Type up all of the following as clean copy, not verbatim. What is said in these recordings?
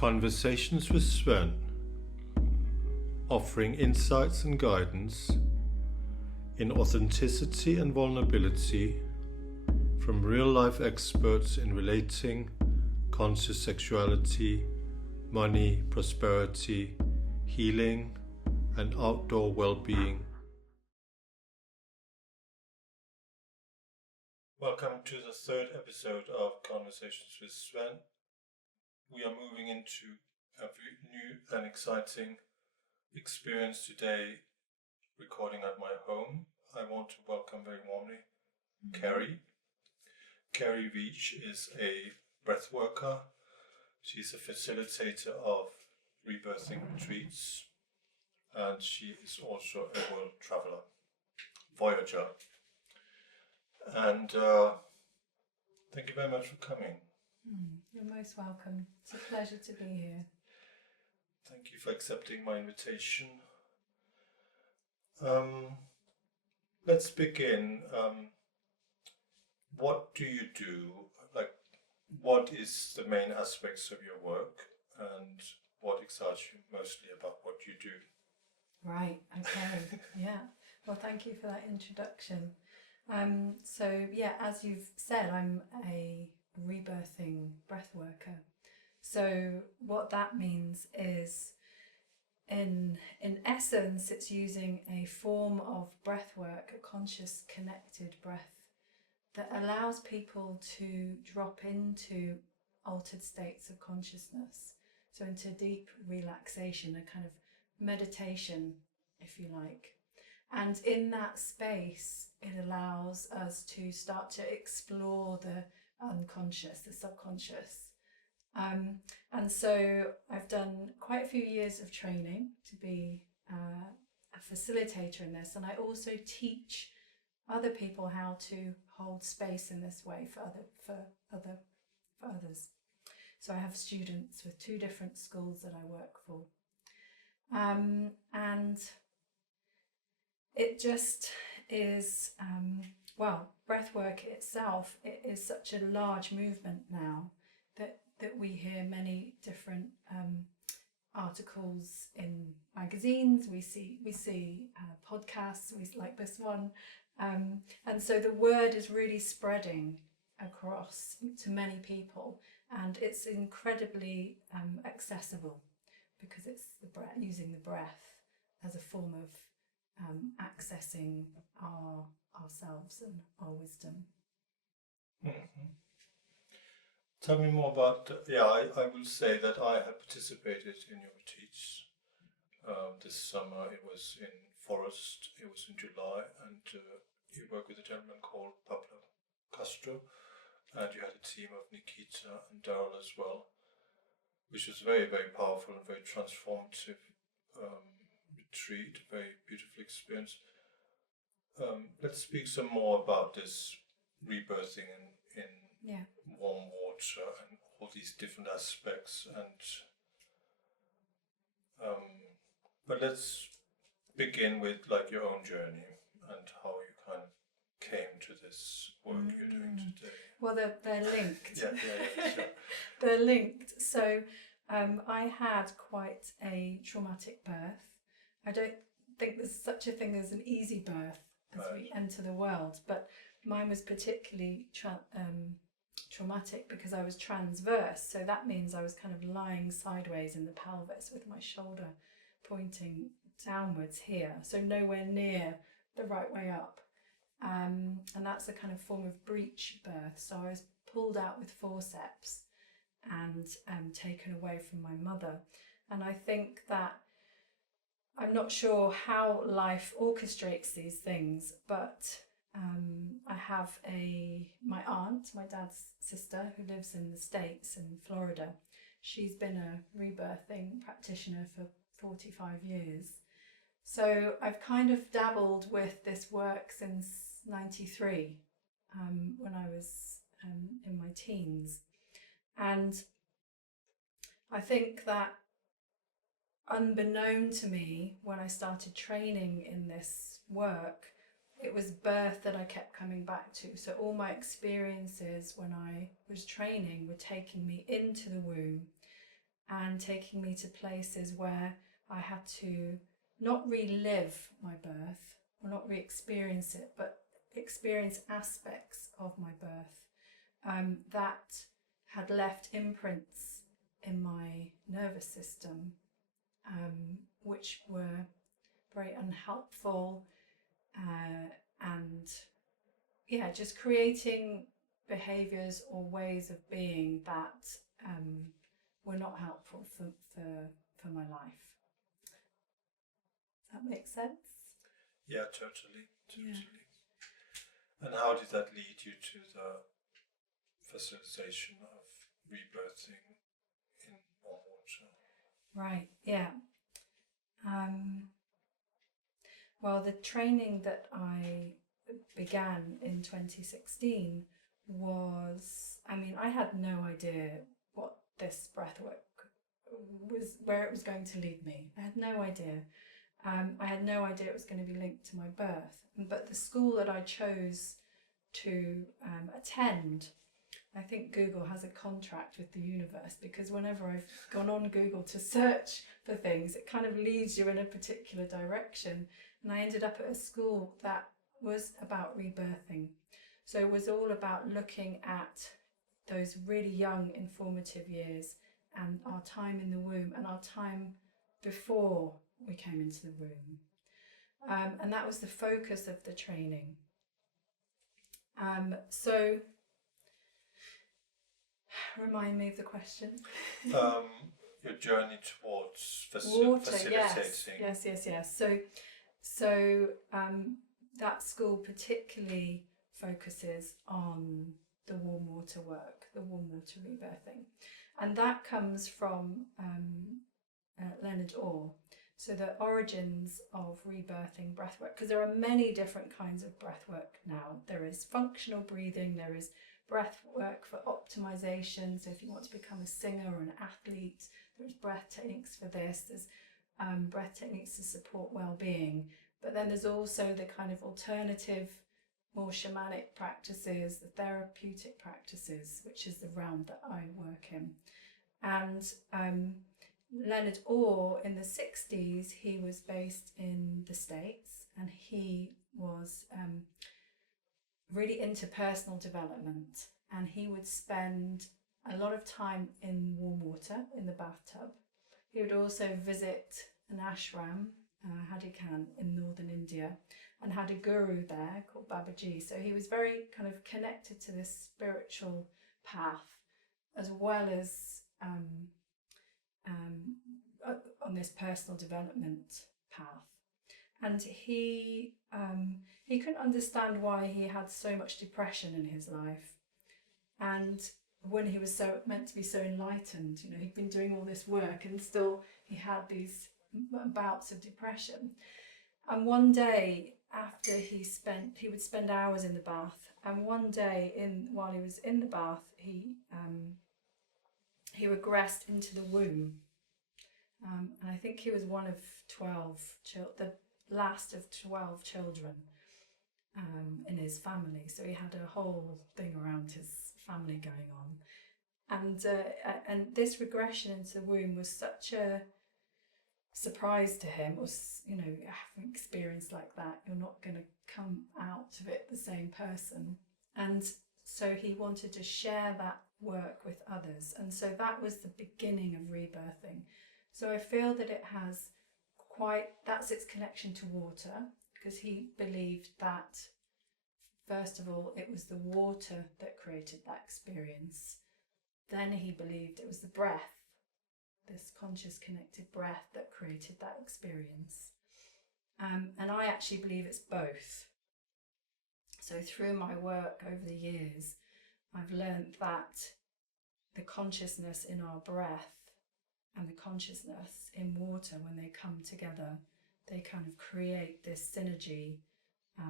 Conversations with Svend, offering insights and guidance in authenticity and vulnerability from real-life experts in relating conscious sexuality, money, prosperity, healing, and outdoor well-being. Welcome to the third episode of Conversations with Svend. We are moving into a new and exciting experience today, recording at my home. I want to welcome very warmly Kerry. Kerry Veitch is a breathworker. She's a facilitator of rebirthing retreats, and she is also a world traveler, voyager. And thank you very much for coming. You're most welcome. It's a pleasure to be here. Thank you for accepting my invitation. Let's begin. What do you do? Like, what is the main aspects of your work, and what excites you mostly about what you do? Right, okay, yeah. Well, thank you for that introduction. As you've said, I'm a rebirthing breathworker. So what that means is, in essence, it's using a form of breathwork, a conscious connected breath, that allows people to drop into altered states of consciousness, so into deep relaxation, a kind of meditation, if you like. And in that space, it allows us to start to explore the unconscious, the subconscious. And so I've done quite a few years of training to be a facilitator in this, and I also teach other people how to hold space in this way for others. So I have students with two different schools that I work for, and it just is, breathwork itself, it is such a large movement now that we hear many different articles in magazines, we see podcasts, like this one, and so the word is really spreading across to many people, and it's incredibly accessible because it's using the breath as a form of accessing ourselves and our wisdom. Mm-hmm. Tell me more about, I will say that I have participated in your retreats this summer. It was in Forest, it was in July, and you work with a gentleman called Pablo Castro, and you had a team of Nikita and Daryl as well, which was very, very powerful and very transformative retreat, very beautiful experience. Let's speak some more about this rebirthing in warm water and all these different aspects. And but let's begin with like your own journey and how you kind of came to this work you're doing today. Well, they're linked. Sure. They're linked. So I had quite a traumatic birth. I don't think there's such a thing as an easy birth as we enter the world, but mine was particularly traumatic because I was transverse. So that means I was kind of lying sideways in the pelvis with my shoulder pointing downwards here, so nowhere near the right way up. And that's a kind of form of breech birth. So I was pulled out with forceps and taken away from my mother. And I think that I'm not sure how life orchestrates these things, but I have my aunt, my dad's sister, who lives in the States, in Florida. She's been a rebirthing practitioner for 45 years. So I've kind of dabbled with this work since 93, when I was in my teens. And I think that unbeknown to me, when I started training in this work, it was birth that I kept coming back to. So all my experiences when I was training were taking me into the womb and taking me to places where I had to not relive my birth, or not re-experience it, but experience aspects of my birth that had left imprints in my nervous system, which were very unhelpful, and just creating behaviours or ways of being that were not helpful for my life. Does that make sense? Yeah, totally. Yeah. And how did that lead you to the facilitation of rebirthing in warm water? Right, yeah. Well, the training that I began in 2016 was, I had no idea what this breathwork was, where it was going to lead me. I had no idea. I had no idea it was going to be linked to my birth. But the school that I chose to attend, I think Google has a contract with the universe, because whenever I've gone on Google to search for things, it kind of leads you in a particular direction. And I ended up at a school that was about rebirthing. So it was all about looking at those really young informative years and our time in the womb and our time before we came into the womb. And that was the focus of the training. So remind me of the question. Your journey towards facilitating. Yes. So that school particularly focuses on the warm water work, the warm water rebirthing, and that comes from Leonard Orr. So the origins of rebirthing breathwork, because there are many different kinds of breathwork now. There is functional breathing, there is breathwork for optimization. So if you want to become a singer or an athlete, there's breath techniques for this. There's breath techniques to support well-being. But then there's also the kind of alternative, more shamanic practices, the therapeutic practices, which is the realm that I work in. And Leonard Orr, in the 60s, he was based in the States, and he was really into personal development, and he would spend a lot of time in warm water, in the bathtub. He would also visit an ashram, Hadikan, in northern India, and had a guru there called Babaji. So he was very kind of connected to this spiritual path, as well as on this personal development path. And he couldn't understand why he had so much depression in his life. And when he was so meant to be so enlightened, he'd been doing all this work, and still he had these bouts of depression. And one day, after he would spend hours in the bath, and one day while he was in the bath, he regressed into the womb. And I think he was one of 12 the last of 12 children in his family. So he had a whole thing around his family going on. And this regression into the womb was such a surprise to him. It was, having an experience like that, you're not going to come out of it the same person. And so he wanted to share that work with others. And so that was the beginning of rebirthing. So I feel that it has that's its connection to water, because he believed that, first of all, it was the water that created that experience. Then he believed it was the breath, this conscious connected breath, that created that experience. And I actually believe it's both. So through my work over the years, I've learned that the consciousness in our breath and the consciousness in water, when they come together, they kind of create this synergy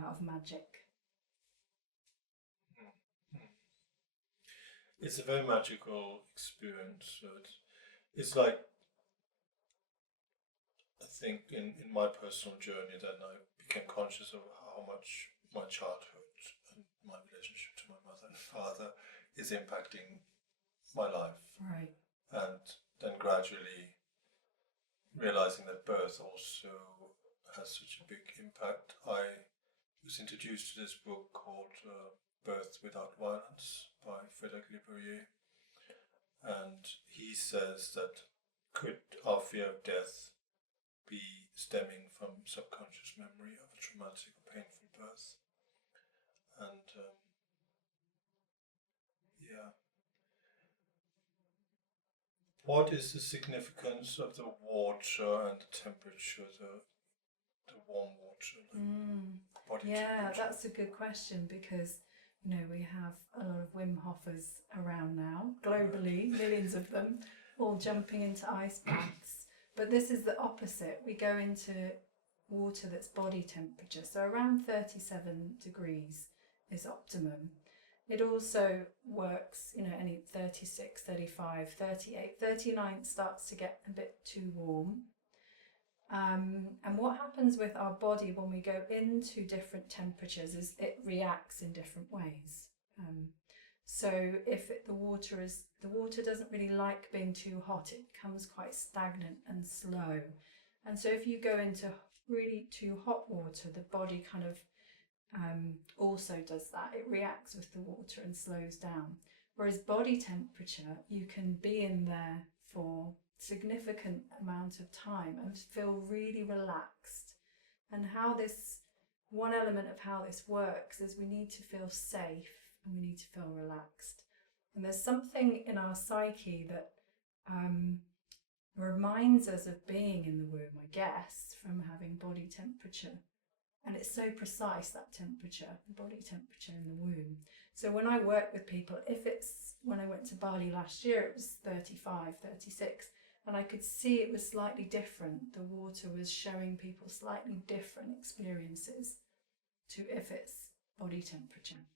of magic. It's a very magical experience. So it's like, I think in my personal journey, then I became conscious of how much my childhood and my relationship to my mother and father is impacting my life. Right. And then gradually realizing that birth also has such a big impact, I was introduced to this book called Birth Without Violence by Frédéric Lebrurier, and he says that could our fear of death be stemming from subconscious memory of a traumatic or painful birth? And yeah. What is the significance of the water and the temperature, the warm water? Body temperature? That's a good question, because we have a lot of Wim Hofers around now, globally, millions of them, all jumping into ice baths. But this is the opposite. We go into water that's body temperature, so around 37 degrees is optimum. It also works, any 36, 35, 38, 39 starts to get a bit too warm. And what happens with our body when we go into different temperatures is it reacts in different ways. So if the water doesn't really like being too hot, it becomes quite stagnant and slow. And so if you go into really too hot water, the body kind of also does that. It reacts with the water and slows down. Whereas body temperature, you can be in there for significant amount of time and feel really relaxed. And one element of how this works is we need to feel safe and we need to feel relaxed. And there's something in our psyche that reminds us of being in the womb, I guess, from having body temperature. And it's so precise, that temperature, the body temperature in the womb. So when I work with people, when I went to Bali last year, it was 35, 36, and I could see it was slightly different. The water was showing people slightly different experiences to if it's body temperature.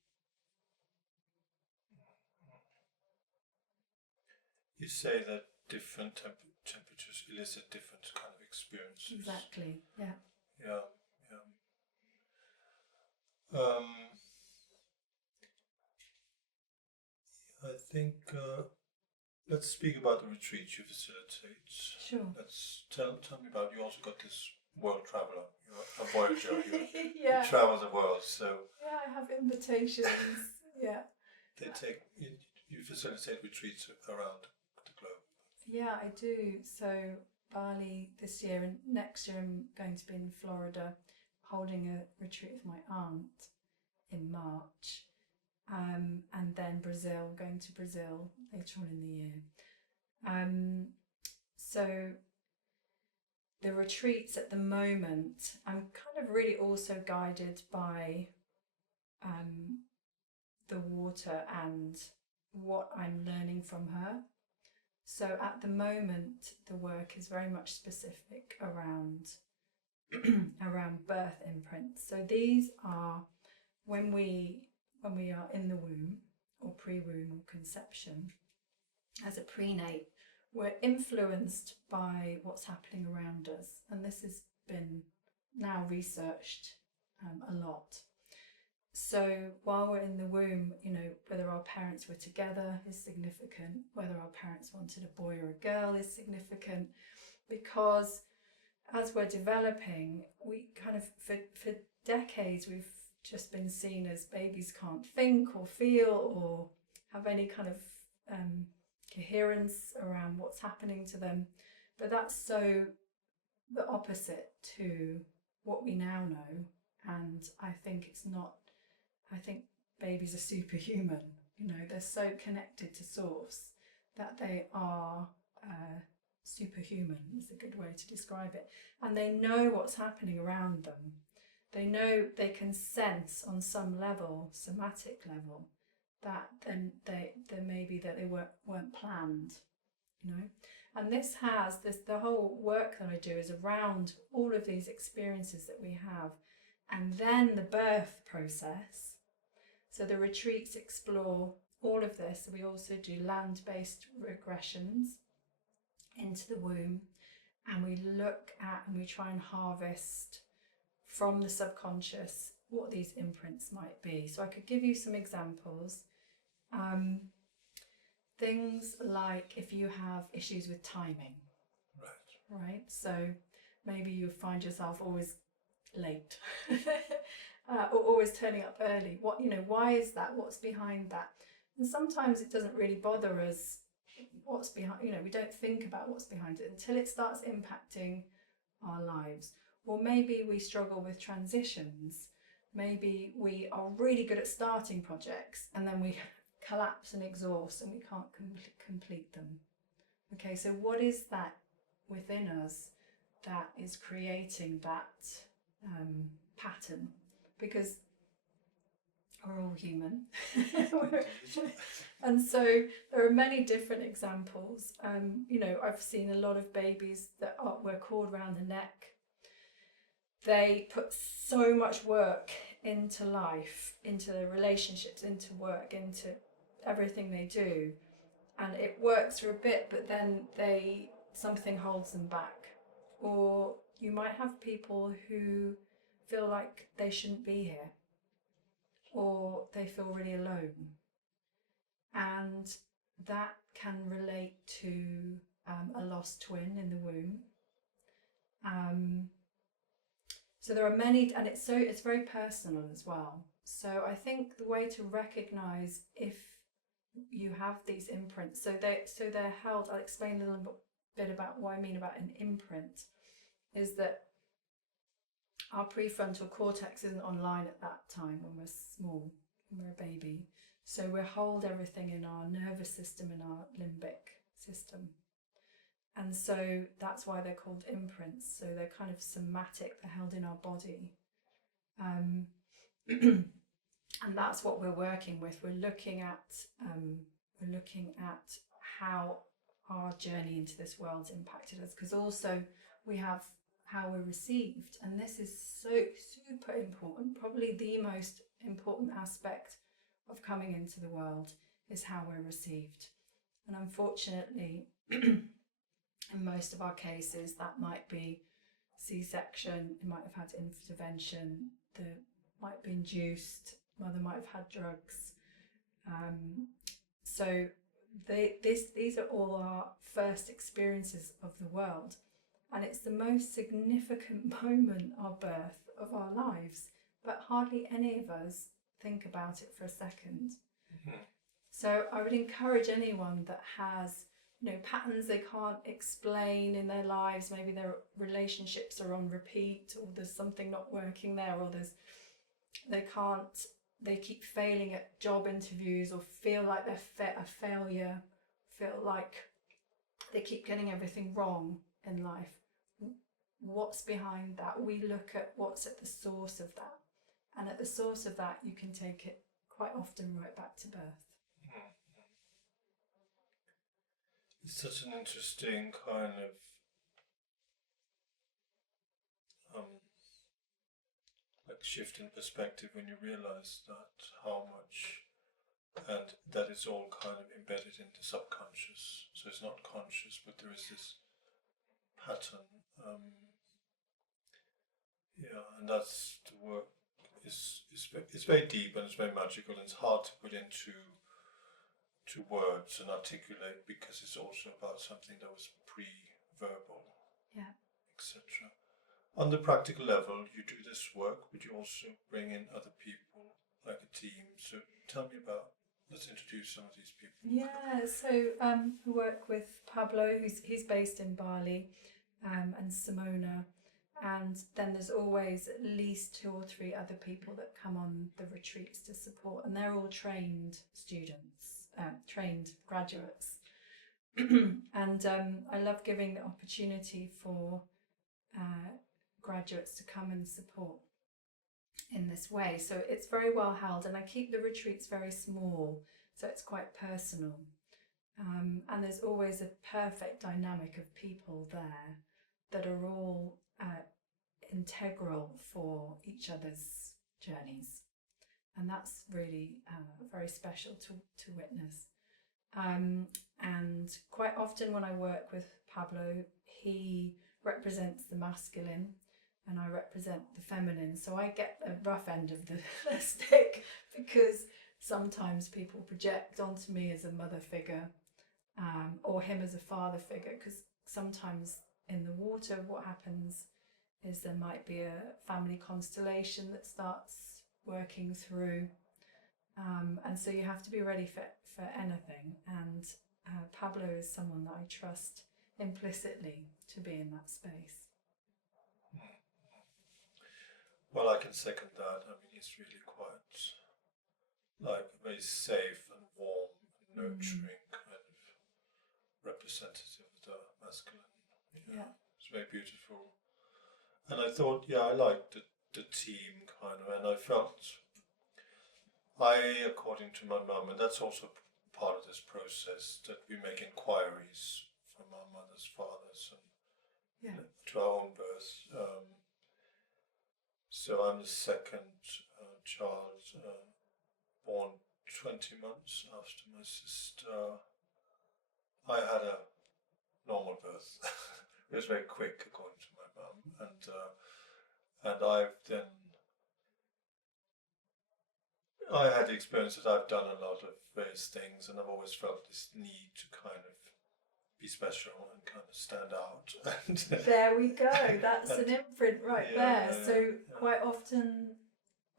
You say that different temperatures elicit different kind of experiences. Exactly, yeah. Yeah. I think let's speak about the retreat you facilitate. Sure. Tell me about, you also got this world traveler. You're a voyager. You travel the world. So yeah, I have invitations. Yeah. You facilitate retreats around the globe. Yeah, I do. So Bali this year, and next year I'm going to be in Florida holding a retreat with my aunt in March. And then Brazil, going to Brazil later on in the year. So the retreats at the moment, I'm kind of really also guided by the water and what I'm learning from her. So at the moment, the work is very much specific around birth imprints. So these are when we are in the womb or pre-womb or conception, as a prenate, we're influenced by what's happening around us. And this has been now researched a lot. So while we're in the womb, whether our parents were together is significant, whether our parents wanted a boy or a girl is significant, because as we're developing, we kind of, for decades, we've just been seen as babies can't think or feel or have any kind of coherence around what's happening to them. But that's so the opposite to what we now know. And I think babies are superhuman. They're so connected to source that they are superhuman is a good way to describe it. And they know what's happening around them. They know, they can sense on some level, somatic level, that then there may be that they weren't planned, And the whole work that I do is around all of these experiences that we have, and then the birth process. So the retreats explore all of this. We also do land-based regressions into the womb, and we look at and we try and harvest from the subconscious what these imprints might be. So I could give you some examples. things like if you have issues with timing, right? So maybe you find yourself always late or always turning up early. What, why is that? What's behind that? And sometimes it doesn't really bother us what's behind, we don't think about what's behind it until it starts impacting our lives. Or maybe we struggle with transitions. Maybe we are really good at starting projects and then we collapse and exhaust and we can't complete them. Okay, so what is that within us that is creating that pattern? Because we're all human. And so there are many different examples. I've seen a lot of babies that were cord around the neck. They put so much work into life, into their relationships, into work, into everything they do. And it works for a bit, but then something holds them back. Or you might have people who feel like they shouldn't be here, or they feel really alone. And that can relate to a lost twin in the womb. So there are many, and it's very personal as well. So I think the way to recognize if you have these imprints, so they're held. I'll explain a little bit about what I mean about an imprint. Is that our prefrontal cortex isn't online at that time when we're small, when we're a baby. So we hold everything in our nervous system, in our limbic system. And so that's why they're called imprints. So they're kind of somatic, they're held in our body. And that's what we're working with. We're looking at how our journey into this world's impacted us, because also we have how we're received. And this is so super important. Probably the most important aspect of coming into the world is how we're received. And unfortunately, in most of our cases, that might be C-section, it might have had intervention, there might be induced, mother might have had drugs. So these are all our first experiences of the world. And it's the most significant moment, our birth, of our lives. But hardly any of us think about it for a second. Mm-hmm. So I would encourage anyone that has patterns they can't explain in their lives, maybe their relationships are on repeat, or there's something not working there, or they keep failing at job interviews, or feel like they're a failure, feel like they keep getting everything wrong in life. What's behind that? We look at what's at the source of that. And at the source of that, you can take it quite often right back to birth. It's such an interesting kind of shift in perspective when you realize that how much, and that is all kind of embedded in the subconscious. So it's not conscious, but there is this pattern. And that's the work. It's very deep and it's very magical, and it's hard to put into words and articulate, because it's also about something that was pre-verbal, etc. On the practical level, you do this work, but you also bring in other people, like a team. So tell me let's introduce some of these people. Yeah, so we work with Pablo, he's based in Bali, and Simona. And then there's always at least 2 or 3 other people that come on the retreats to support, and they're all trained students, trained graduates. And I love giving the opportunity for graduates to come and support in this way. So it's very well held, and I keep the retreats very small, so it's quite personal. And there's always a perfect dynamic of people there that are all integral for each other's journeys, and that's really very special to witness. And quite often when I work with Pablo, he represents the masculine and I represent the feminine, so I get the rough end of the stick, because sometimes people project onto me as a mother figure, or him as a father figure, because sometimes in the water what happens is there might be a family constellation that starts working through, and so you have to be ready for anything, and Pablo is someone that I trust implicitly to be in that space. Well, I can second that. I mean, he's really quite like very safe and warm, nurturing, kind of representative of the masculine. Yeah. It's very beautiful. And I thought, I liked the team kind of, and I felt according to my mum, and that's also part of this process, that we make inquiries from our mothers, fathers, and to our own birth. So I'm the second child, born 20 months after my sister. I had a normal birth. It was very quick, according to my mum, and I had the experience that I've done a lot of various things, and I've always felt this need to kind of be special and kind of stand out. And there we go. That's an imprint right there. So quite often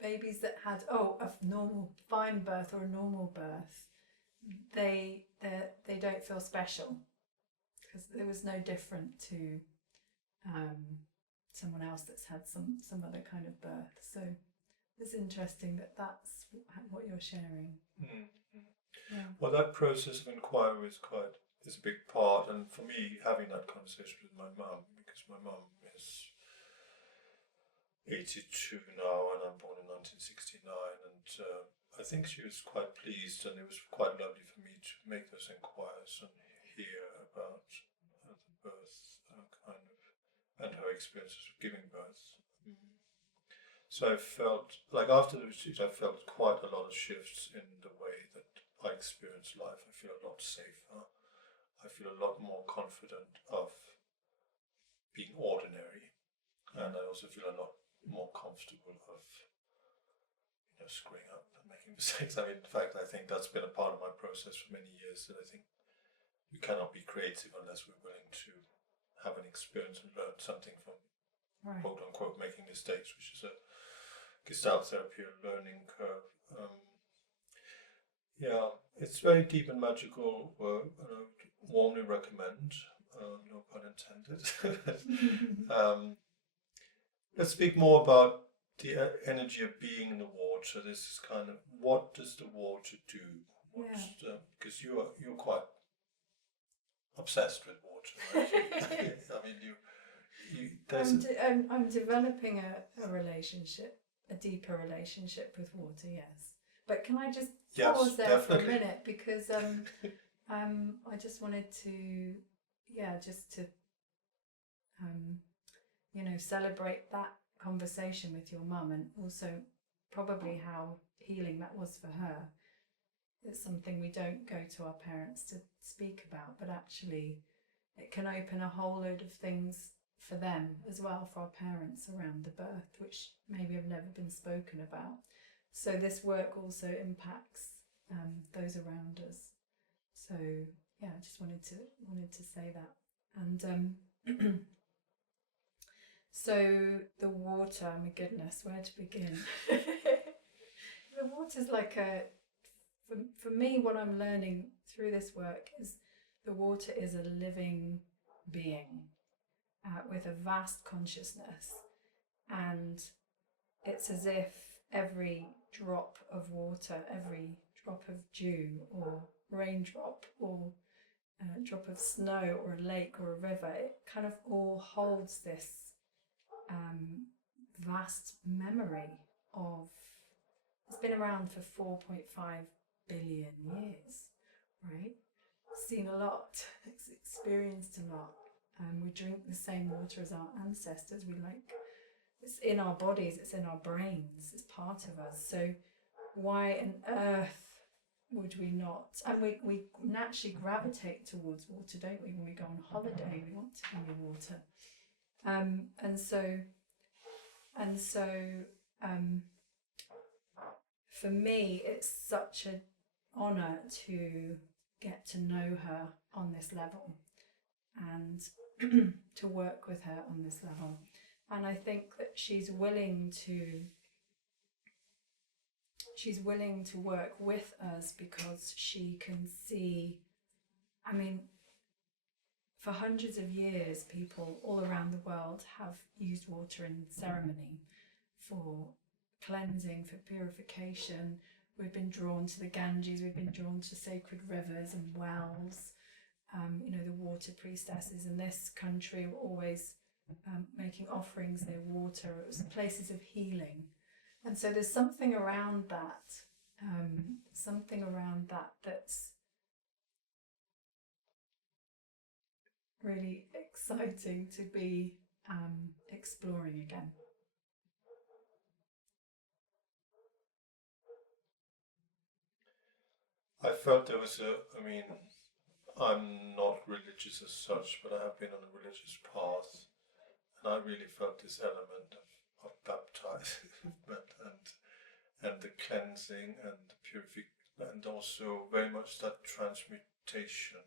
babies that had a normal fine birth or a normal birth, they don't feel special because it was no different to someone else that's had some other kind of birth. So it's interesting that that's what you're sharing. Yeah. Well, that process of inquiry is a big part, and for me, having that conversation with my mum, because my mum is 82 now, and I'm born in 1969, and I think she was quite pleased, and it was quite lovely for me to make those inquiries and hear about the birth kind of, and her experiences of giving birth. So I felt like after the retreat, I felt quite a lot of shifts in the way that I experience life. I feel a lot safer. I feel a lot more confident of being ordinary, and I also feel a lot more comfortable of screwing up and making mistakes. I mean, in fact, I think that's been a part of my process for many years, that I think we cannot be creative unless we're willing to have an experience and learn something from quote unquote making mistakes, which is a Gestalt therapy and learning curve. It's very deep and magical work, and I would warmly recommend, no pun intended. Let's speak more about the energy of being in the water. This is kind of, what does the water do? Because you're quite obsessed with water, right? I mean, I'm developing a relationship, a deeper relationship with water. Yes, but can I just pause there for a minute, because I just wanted to, celebrate that conversation with your mum, and also probably how healing that was for her. It's something we don't go to our parents to speak about, but actually it can open a whole load of things for them as well, for our parents, around the birth, which maybe have never been spoken about. So this work also impacts those around us. So I just wanted to say that. And so the water, my goodness, where to begin? The water's like for me, what I'm learning through this work is the water is a living being with a vast consciousness, and it's as if every drop of water, every drop of dew or raindrop or drop of snow or a lake or a river, it kind of all holds this vast memory of, it's been around for 4.5 billion years, right? Seen a lot, experienced a lot. We drink the same water as our ancestors. It's in our bodies, it's in our brains, it's part of us. So why on earth would we not? And we naturally gravitate towards water, don't we? When we go on holiday, we want to be near water. And so for me, it's such an honour to get to know her on this level, and to work with her on this level. And I think that she's willing to work with us because she can see, I mean, for hundreds of years, people all around the world have used water in ceremony for cleansing, for purification. We've been drawn to the Ganges, we've been drawn to sacred rivers and wells. The water priestesses in this country were always making offerings near water. It was places of healing. And so there's something around that, that's really exciting to be exploring again. I felt there was I'm not religious as such, but I have been on a religious path, and I really felt this element of baptizement and the cleansing and the purification, and also very much that transmutation.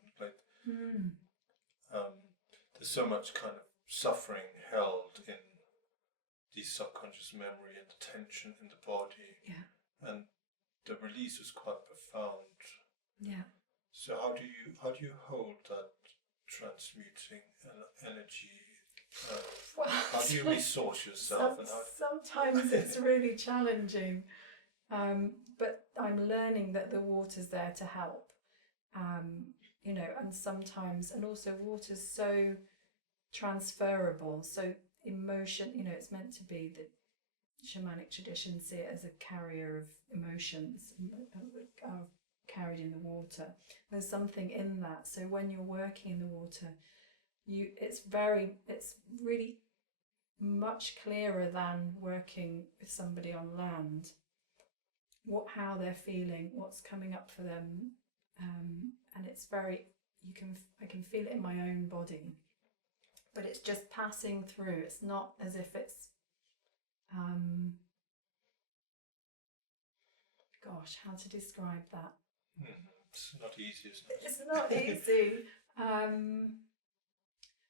There's so much kind of suffering held in the subconscious memory and the tension in the body, and the release was quite profound. Yeah. So how do you hold that transmuting energy? How do you resource yourself? Sometimes it's really challenging, but I'm learning that the water's there to help. And sometimes, and also water's so transferable. So emotion, it's meant to be, the shamanic traditions see it as a carrier of emotions carried in the water. There's something in that. So when you're working in the water, it's really much clearer than working with somebody on land, how they're feeling, what's coming up for them, and it's very, I can feel it in my own body, but it's just passing through. It's not as if it's how to describe that? It's not easy, isn't it? It's not easy.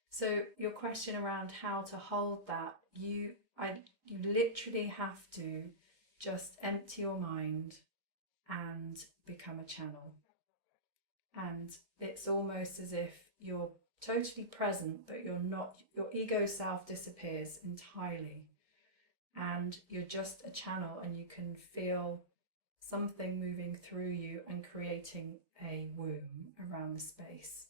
So your question around how to hold that, you literally have to just empty your mind and become a channel. And it's almost as if you're totally present, but you're not. Your ego self disappears entirely, and you're just a channel, and you can feel something moving through you and creating a womb around the space.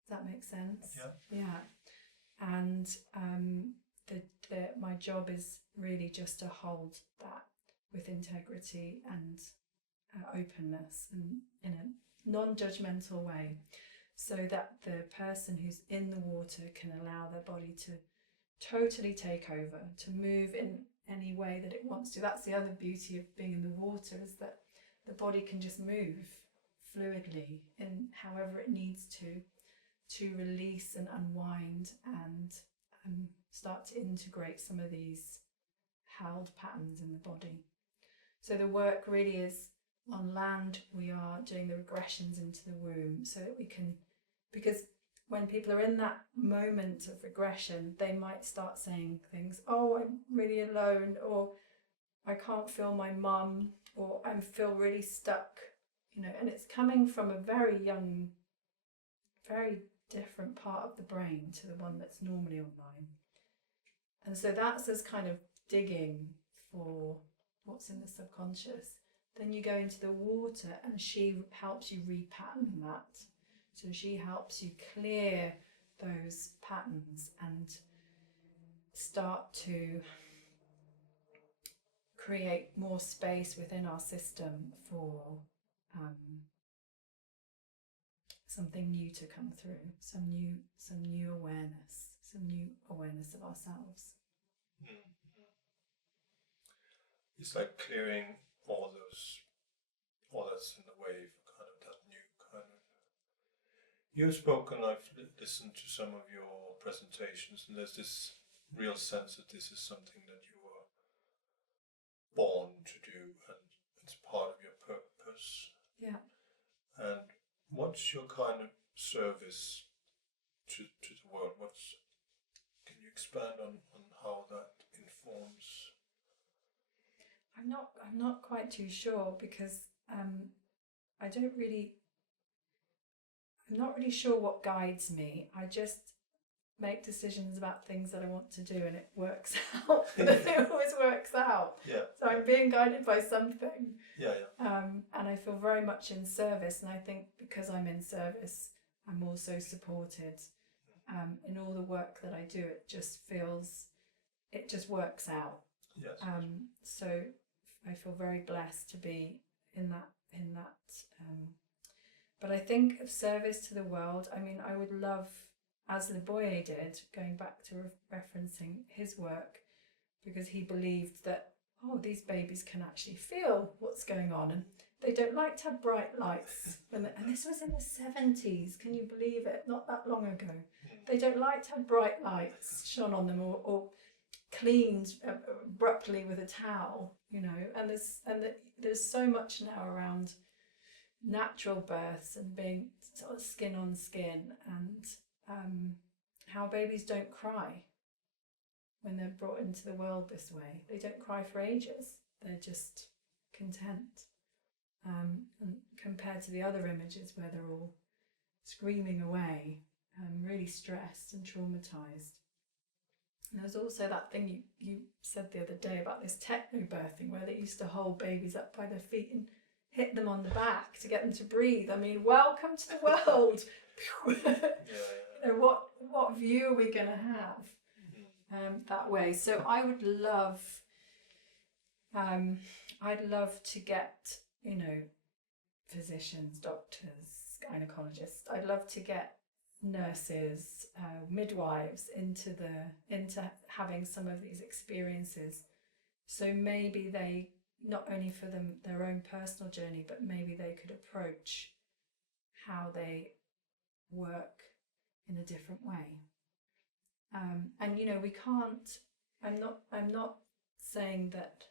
Does that make sense? Yeah. And my job is really just to hold that with integrity and openness, and in a non-judgmental way, so that the person who's in the water can allow their body to totally take over, to move in any way that it wants to. That's the other beauty of being in the water, is that the body can just move fluidly in however it needs to release and unwind and start to integrate some of these held patterns in the body. So the work really is, on land we are doing the regressions into the womb, so that we can, because when people are in that moment of regression, they might start saying things, oh, I'm really alone, or I can't feel my mum, or I feel really stuck, and it's coming from a very young, very different part of the brain to the one that's normally online. And so that's us kind of digging for what's in the subconscious. Then you go into the water, and she helps you repattern that. So she helps you clear those patterns and start to create more space within our system for something new to come through, some new awareness of ourselves. It's like clearing all that's in the way for kind of that new kind of. You've spoken, I've listened to some of your presentations, and there's this real sense that this is something that you were born to do, and it's part of your purpose. Yeah. And What's your kind of service to the world? Can you expand on how that informs? I'm not quite too sure, because I'm not really sure what guides me. I just make decisions about things that I want to do, and it works out. It always works out. Yeah. So I'm being guided by something. Yeah. And I feel very much in service, and I think because I'm in service, I'm also supported. In all the work that I do, it just works out. Yes. So I feel very blessed to be in that. But I think of service to the world. I mean, I would love, as the boy did, going back to referencing his work, because he believed that, these babies can actually feel what's going on, and they don't like to have bright lights. And this was in the 70s, can you believe it? Not that long ago. They don't like to have bright lights shone on them, or cleaned abruptly with a towel, and there's so much now around natural births and being sort of skin on skin, and how babies don't cry when they're brought into the world this way. They don't cry for ages. They're just content. And compared to the other images where they're all screaming away, really stressed and traumatized. And there was also that thing you said the other day about this techno birthing, where they used to hold babies up by their feet and hit them on the back to get them to breathe. I mean, welcome to the world. What view are we going to have that way? So I would love, I'd love to get, physicians, doctors, gynecologists. I'd love to get nurses, midwives into having some of these experiences. So maybe they, not only for their own personal journey, but maybe they could approach how they work in a different way. And we can't. I'm not saying that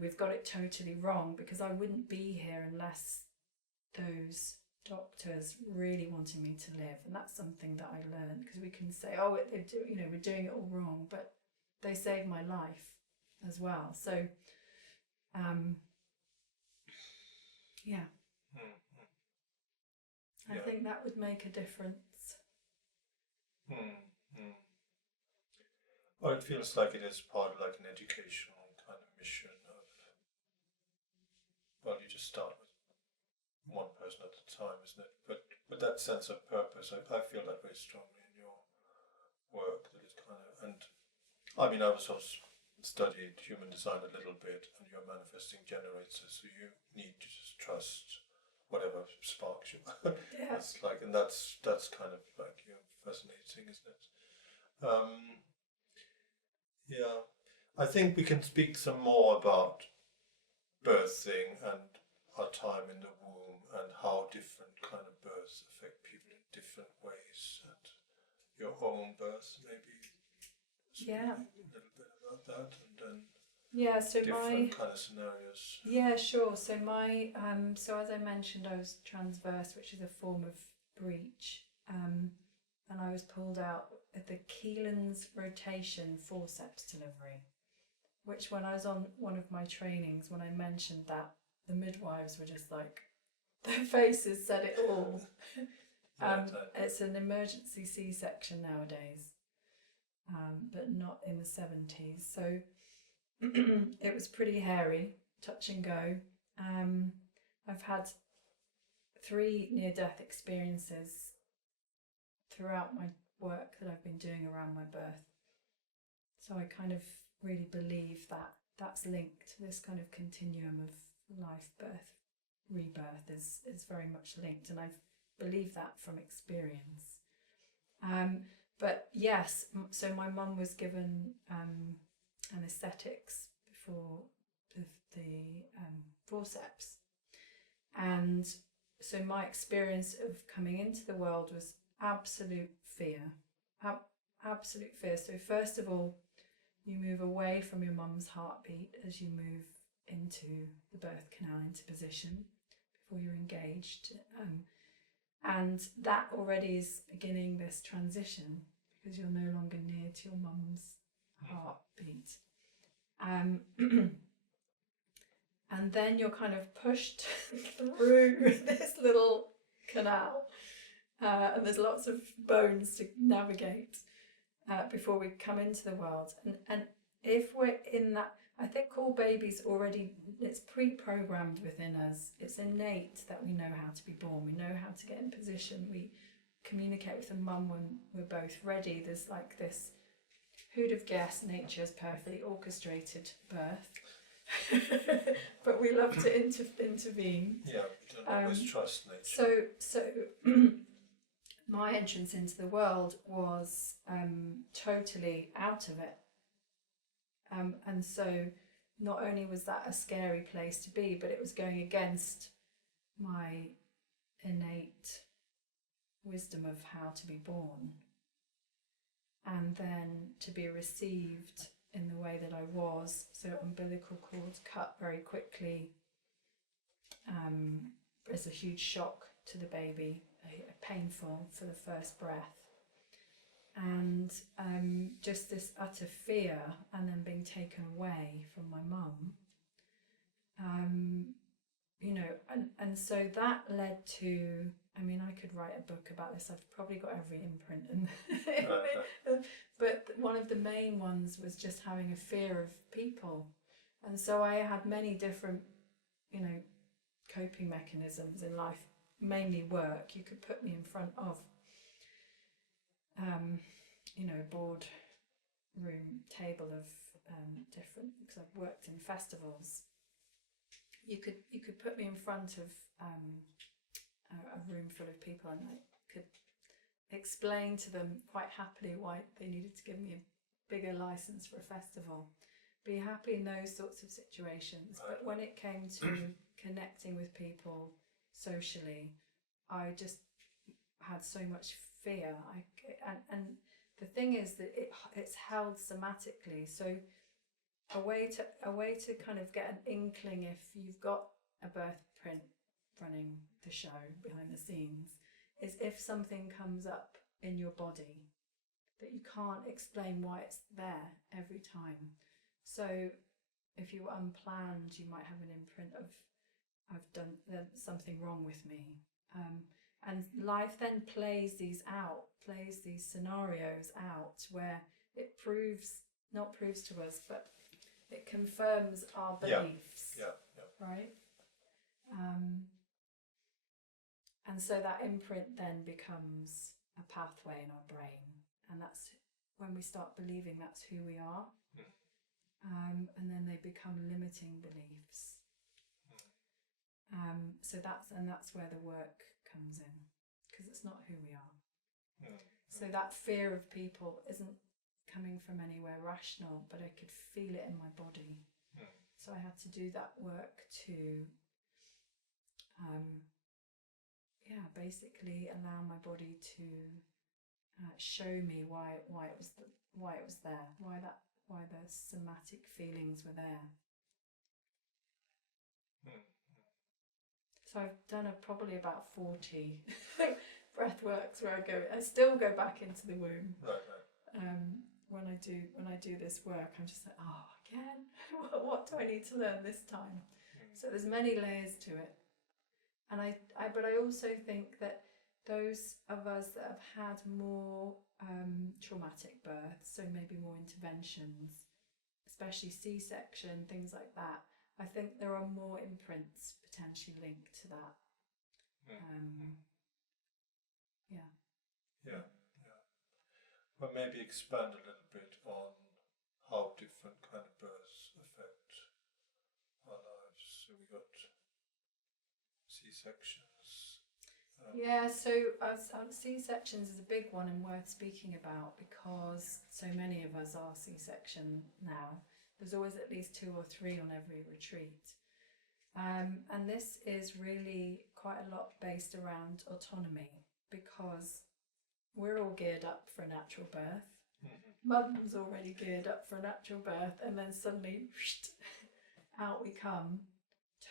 we've got it totally wrong, because I wouldn't be here unless those doctors really wanting me to live. And that's something that I learned, because we can say, we're doing it all wrong, but they saved my life as well. So I think that would make a difference. Well, it feels like it is part of like an educational kind of mission of, you just start with one person at a time, isn't it? But that sense of purpose, I feel that very strongly in your work, that it's kind of, and I mean, I was also studied human design a little bit, and you're a manifesting generator, so you need to just trust whatever sparks you. Yeah. It's like, and that's kind of like, fascinating, isn't it? Yeah, I think we can speak some more about birthing and our time in the womb, and how different kind of births affect people in different ways, and your own birth, maybe. Yeah. A little bit about that, and then so different kind of scenarios. Yeah, sure. So so as I mentioned, I was transverse, which is a form of breach, and I was pulled out at the Caitlin rotation forceps delivery, which when I was on one of my trainings, when I mentioned that, the midwives were just like, their faces said it all. It's an emergency C-section nowadays, but not in the 70s. So it was pretty hairy, touch and go. I've had 3 near-death experiences throughout my work that I've been doing around my birth. So I kind of really believe that that's linked. This kind of continuum of life, birth, rebirth is very much linked, and I believe that from experience. But yes, so my mum was given anaesthetics before the forceps, and so my experience of coming into the world was absolute fear. So first of all, you move away from your mum's heartbeat as you move into the birth canal, into position, before you're engaged. And that already is beginning this transition because you're no longer near to your mum's heartbeat. And then you're kind of pushed through this little canal, and there's lots of bones to navigate before we come into the world. And if we're in that, I think all babies already, it's pre-programmed within us. It's innate that we know how to be born. We know how to get in position. We communicate with the mum when we're both ready. There's like this, who'd have guessed nature's perfectly orchestrated birth. But we love to intervene. Yeah, we don't always trust nature. So my entrance into the world was totally out of it. And so not only was that a scary place to be, but it was going against my innate wisdom of how to be born. And then to be received in the way that I was, so umbilical cords cut very quickly, is a huge shock to the baby, painful for the first breath, and just this utter fear, and then being taken away from my mum, you know, and so that led to, I mean, I could write a book about this. I've probably got every imprint but one of the main ones was just having a fear of people. And so I had many different, you know, coping mechanisms in life, mainly work. You could put me in front of, you know, board room table of different, because I've worked in festivals. You could put me in front of a room full of people, and I could explain to them quite happily why they needed to give me a bigger license for a festival. Be happy in those sorts of situations. But when it came to connecting with people socially, I just had so much fear. And the thing is that it's held somatically. So a way to kind of get an inkling if you've got a birth print running the show behind the scenes is if something comes up in your body that you can't explain why it's there every time. So if you were unplanned, you might have an imprint of, I've done something wrong with me. And life then plays these scenarios out where it not proves to us, but it confirms our beliefs. Yeah. Right? And so that imprint then becomes a pathway in our brain. And that's when we start believing that's who we are. And then they become limiting beliefs. So that's where the work comes in, because it's not who we are. So that fear of people isn't coming from anywhere rational, but I could feel it in my body. So I had to do that work to basically allow my body to show me why it was there, why the somatic feelings were there. So I've done probably about 40 breathworks where I still go back into the womb. When I do this work, I'm just like, oh, again, what do I need to learn this time? So there's many layers to it. And but I also think that those of us that have had more traumatic births, so maybe more interventions, especially C-section, things like that, I think there are more imprints potentially linked to that. Well, maybe expand a little bit on how different kind of births affect our lives. So we got C-sections. So C-sections is a big one and worth speaking about, because so many of us are C-section now. There's always at least 2 or 3 on every retreat. And this is really quite a lot based around autonomy, because we're all geared up for a natural birth. Mum's already geared up for a natural birth, and then suddenly out we come.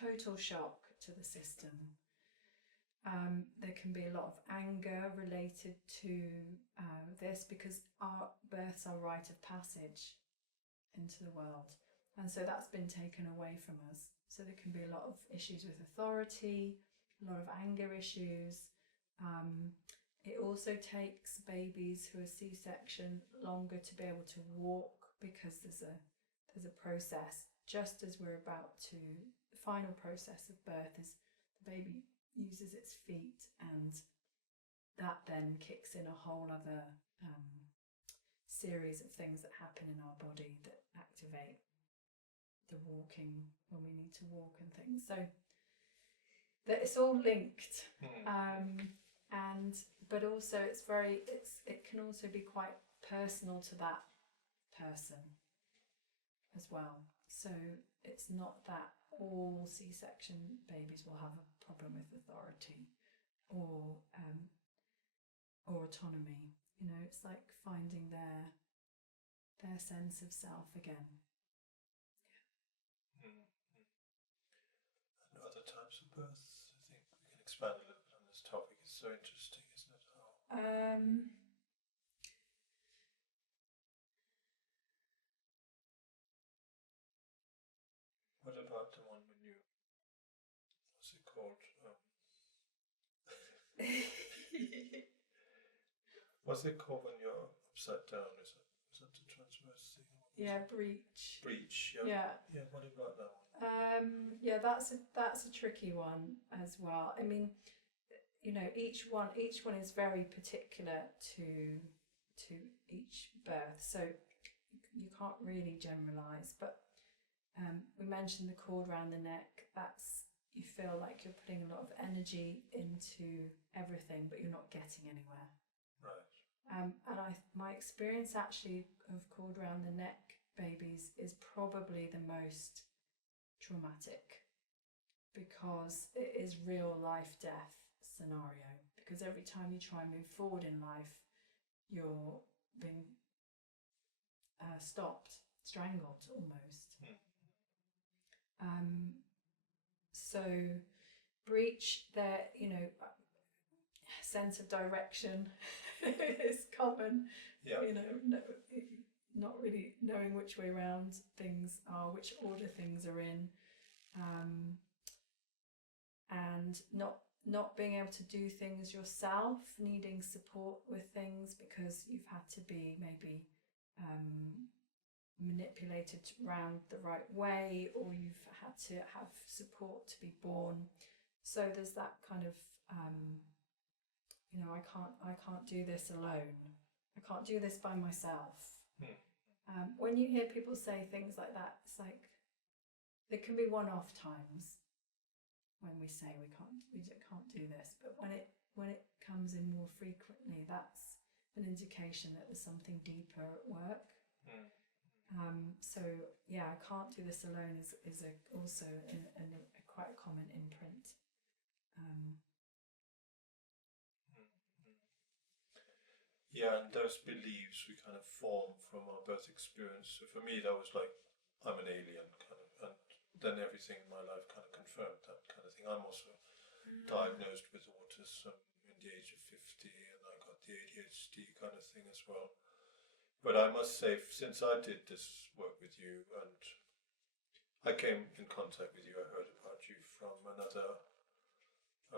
Total shock to the system. There can be a lot of anger related to this, because our births are rite of passage into the world, and so that's been taken away from us. So there can be a lot of issues with authority, a lot of anger issues. It also takes babies who are C-section longer to be able to walk, because there's a process just as we're about to. The final process of birth is the baby uses its feet, and that then kicks in a whole other series of things that happen in our body that activate the walking when we need to walk and things. So that it's all linked, but also it can also be quite personal to that person as well. So it's not that all C-section babies will have a problem with authority or autonomy. You know, it's like finding their sense of self again. And other types of births, I think we can expand a little bit on this topic. It's so interesting, isn't it? What about the one when you, what's it called? What's it called when you're upside down? Is that the transverse thing? Yeah, breach. Breach. Yeah. Yeah. What about that one? Yeah, that's a tricky one as well. I mean, you know, each one is very particular to each birth, so you can't really generalize. But we mentioned the cord around the neck. That's, you feel like you're putting a lot of energy into everything, but you're not getting anywhere. Right. And my experience actually of cord around the neck babies is probably the most traumatic, because it is real life death scenario. Because every time you try and move forward in life, you're being stopped, strangled almost. So breach, there, you know, sense of direction is common. Yeah. You know, not really knowing which way around things are, which order things are in, and not being able to do things yourself, needing support with things because you've had to be maybe manipulated around the right way, or you've had to have support to be born. So there's that kind of you know, I can't do this alone. I can't do this by myself. When you hear people say things like that, it's like there can be one-off times when we say we can't do this, but when it comes in more frequently, that's an indication that there's something deeper at work. So yeah, I can't do this alone is also a quite a common imprint. Yeah, and those beliefs we kind of form from our birth experience. So for me, that was like, I'm an alien, kind of, and then everything in my life kind of confirmed that kind of thing. I'm also diagnosed with autism in the age of 50, and I got the ADHD kind of thing as well. But I must say, since I did this work with you, and I came in contact with you, I heard about you from another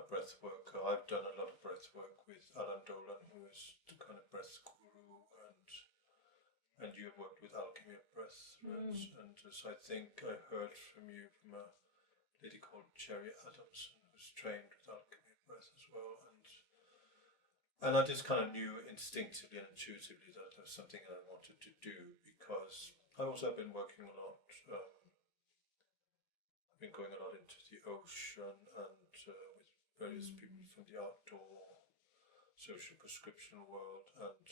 breathworker. I've done a lot of breath work with Alan Dolan, who is the kind of breath guru, and you have worked with alchemy of breath. And so I think I heard from you from a lady called Kerry Adamson, who's trained with alchemy of breath as well. And I just kind of knew instinctively and intuitively that there was something that I wanted to do, because I also have been working a lot. I've been going a lot into the ocean and with various people from the outdoor social prescription world, and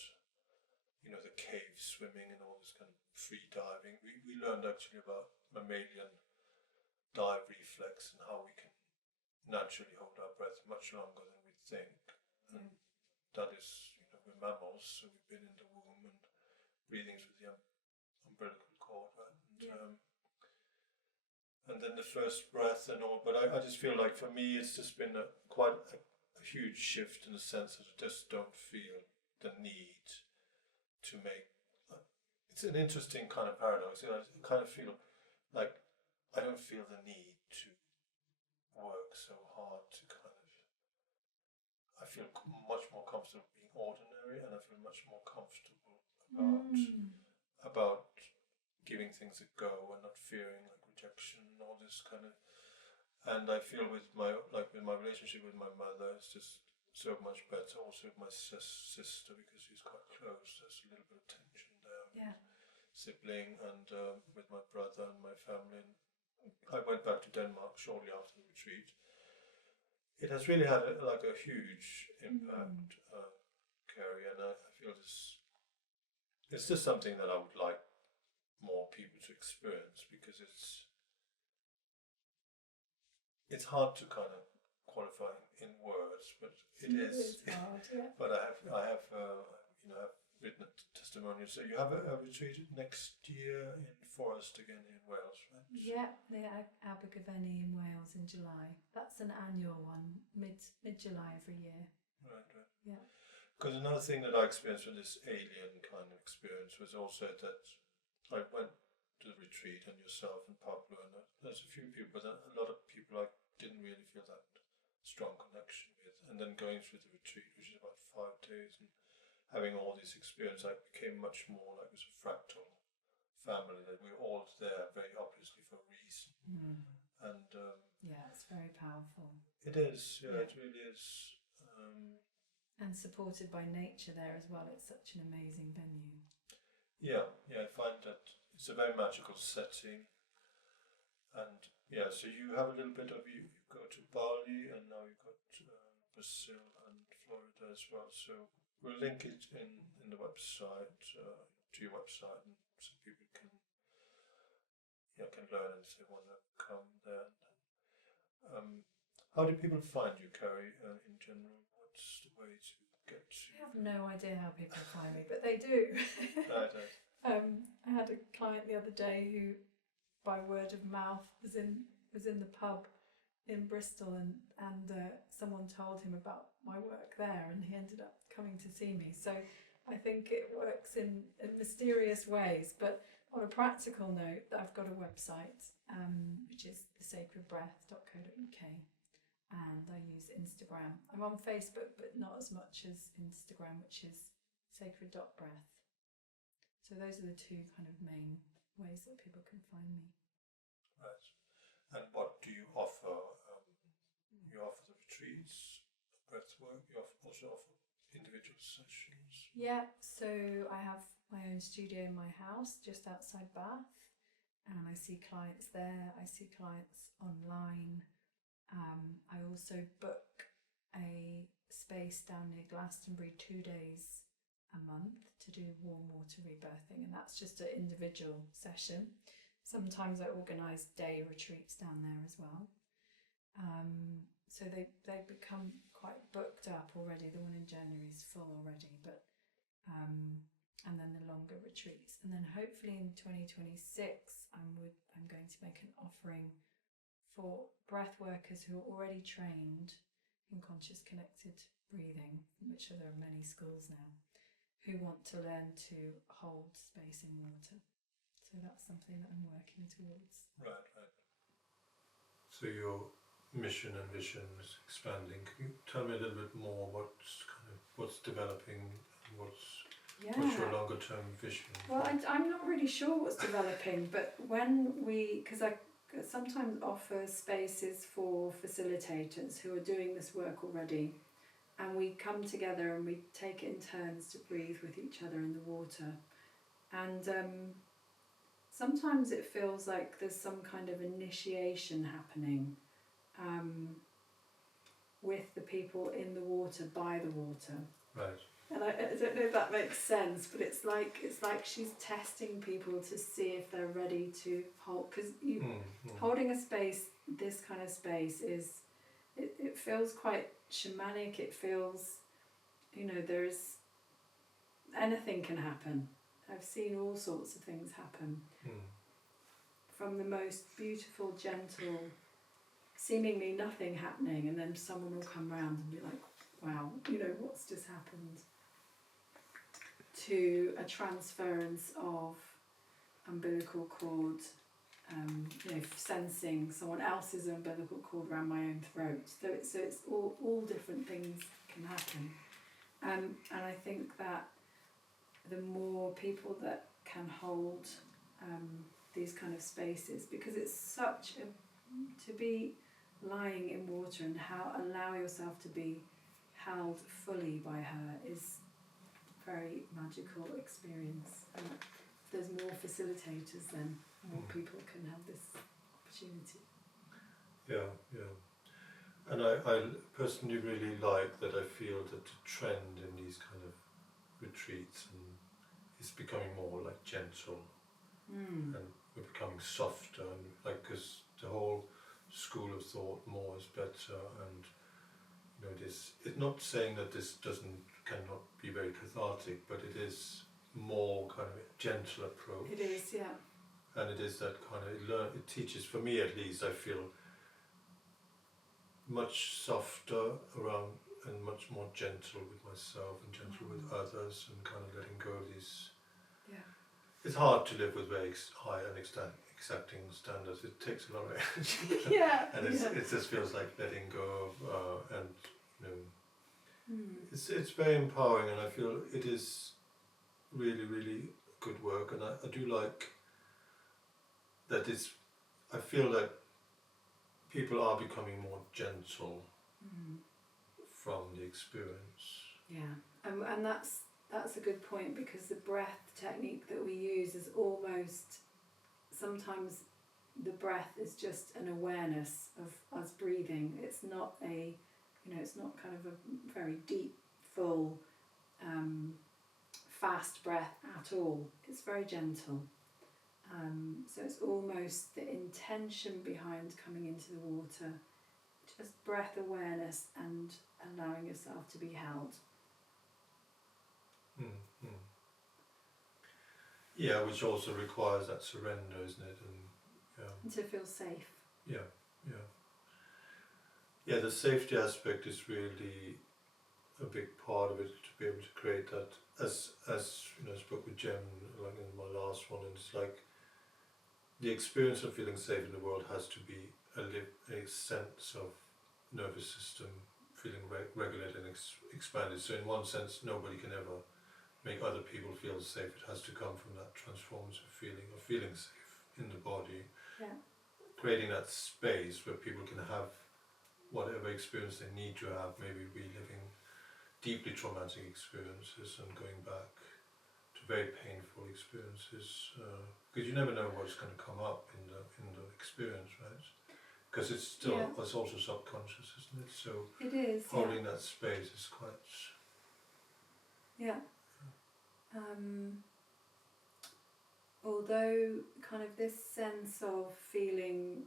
you know, the cave swimming and all this kind of free diving. We learned actually about mammalian dive reflex and how we can naturally hold our breath much longer than we think. And that is, you know, we're mammals, so we've been in the womb and breathing through the umbilical cord, right? And then the first breath and all. But I just feel like for me, it's just been quite a huge shift in the sense that I just don't feel the need to make. It's an interesting kind of paradox. I kind of feel like I don't feel the need to work so hard to kind of. I feel much more comfortable being ordinary, and I feel much more comfortable about giving things a go and not fearing like rejection and all this kind of. And I feel with my relationship with my mother, it's just so much better. Also with my sister, because she's quite close. There's a little bit of tension there. Yeah. Sibling, and with my brother and my family. And I went back to Denmark shortly after the retreat. It has really had a huge impact, Kerry, and I feel it's just something that I would like more people to experience, because it's hard to kind of qualify in words, but it is. It's hard, yeah. But I have written a testimonial. So you have a retreat next year in Forest again in Wales, right? Yeah, the Abergavenny in Wales in July. That's an annual one, mid-July every year. Right. Yeah. Because another thing that I experienced with this alien kind of experience was also that I went to the retreat, and yourself and Pablo, and there's a few people, but a lot of people I didn't really feel that strong connection with. And then going through the retreat, which is about 5 days, and having all this experience, I became much more like it was a fractal family, that we're all there very obviously for a reason. And yeah, it's very powerful. it is, yeah. It really is. And supported by nature there as well. It's such an amazing venue. Yeah, I find that it's a very magical setting. And yeah, so you have a little bit of, you go to Bali, and now you've got Brazil and Florida as well. So we'll link it in the website, to your website, and so people can learn and if they want to come there. How do people find you, Kerry, in general? What's the way to get to you? I have no idea how people find me, but they do. I had a client the other day who, by word of mouth, was in the pub in Bristol, and someone told him about my work there, and he ended up coming to see me. So I think it works in mysterious ways. But on a practical note, I've got a website, which is thesacredbreath.co.uk, and I use Instagram. I'm on Facebook, but not as much as Instagram, which is sacred.breath. So those are the two kind of main ways that people can find me. Right. And what do you offer? You offer the retreats, breathwork. You also offer individual sessions. Yeah, so I have my own studio in my house just outside Bath, and I see clients there. I see clients online. I also book a space down near Glastonbury 2 days a month to do warm water rebirthing, and that's just an individual session. Sometimes I organise day retreats down there as well. So they become quite booked up already. The one in January is full already, but and then the longer retreats, and then hopefully in 2026 I'm going to make an offering for breath workers who are already trained in conscious connected breathing, which there are many schools now, who want to learn to hold space in water. So that's something that I'm working towards. Right. So your mission and vision is expanding. Can you tell me a little bit more what's developing, and what's your longer term vision? Well, I'm not really sure what's developing, but because I sometimes offer spaces for facilitators who are doing this work already, and we come together and we take it in turns to breathe with each other in the water. And sometimes it feels like there's some kind of initiation happening with the people in the water, by the water. Right. And I don't know if that makes sense, but it's like she's testing people to see if they're ready to hold. Because holding a space, this kind of space, it feels quite shamanic. It feels, there's anything can happen. I've seen all sorts of things happen. From the most beautiful, gentle, seemingly nothing happening, and then someone will come round and be like, wow, you know, what's just happened, to a transference of umbilical cord, you know, sensing someone else's umbilical cord around my own throat. So it's all different things can happen. And I think that the more people that can hold these kind of spaces, because it's such a, to be lying in water and allow yourself to be held fully by her is a very magical experience. And if there's more facilitators, then more people can have this opportunity. Yeah. And I personally really like that. I feel that the trend in these kind of retreats is becoming more like gentle, and we're becoming softer, and like, because the whole school of thought, more is better, and you know, it's not saying that this cannot be very cathartic, but it is more kind of a gentle approach. It is, yeah. And it is that kind of, it teaches, for me at least, I feel much softer around and much more gentle with myself and gentle with others, and kind of letting go of these. Yeah. It's hard to live with very high and exacting standards. It takes a lot of energy. Yeah. And it just feels like letting go of, and you know, it's very empowering, and I feel it is really, really good work, and I do like that I feel like people are becoming more gentle from the experience. Yeah, and that's a good point, because the breath technique that we use is almost, sometimes the breath is just an awareness of us breathing. It's not it's not kind of a very deep, full, fast breath at all. It's very gentle. So it's almost the intention behind coming into the water, just breath awareness and allowing yourself to be held. Yeah, which also requires that surrender, isn't it? And to feel safe. Yeah. The safety aspect is really a big part of it, to be able to create that. As you know, I spoke with Jem like in my last one, and it's like the experience of feeling safe in the world has to be a sense of nervous system feeling regulated and expanded. So in one sense, nobody can ever make other people feel safe. It has to come from that transformative feeling of feeling safe in the body. Yeah. Creating that space where people can have whatever experience they need to have, maybe reliving deeply traumatic experiences and going back to very painful experiences, because you never know what's going to come up in the experience, right? Because it's also subconscious, isn't it? So it is. Holding that space is quite. Yeah. Although kind of this sense of feeling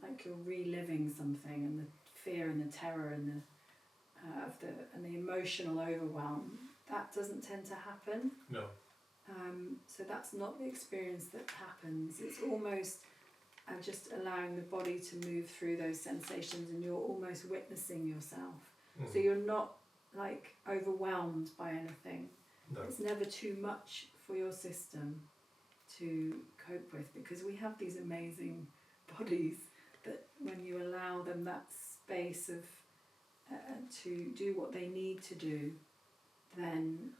like you're reliving something, and the fear and the terror and the emotional overwhelm, that doesn't tend to happen. No. So that's not the experience that happens. It's almost just allowing the body to move through those sensations, and you're almost witnessing yourself. So you're not like overwhelmed by anything. No. It's never too much for your system to cope with, because we have these amazing bodies that when you allow them that space of to do what they need to do, then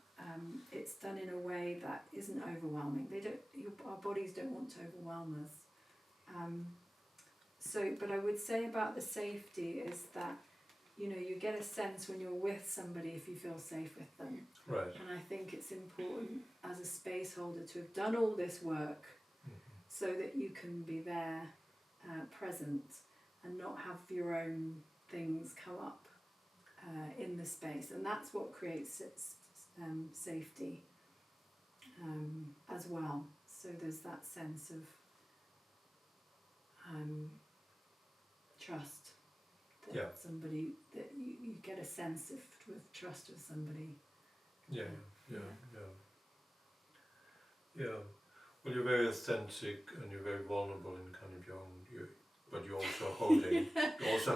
it's done in a way that isn't overwhelming. Our bodies don't want to overwhelm us. But I would say about the safety is that, you know, you get a sense when you're with somebody if you feel safe with them. Right. And I think it's important as a space holder to have done all this work so that you can be there, present, and not have your own things come up in the space. And that's what creates safety as well. So there's that sense of trust. That somebody, that you get a sense of trust with somebody. Yeah. Well, you're very authentic and you're very vulnerable in kind of your own, but you're also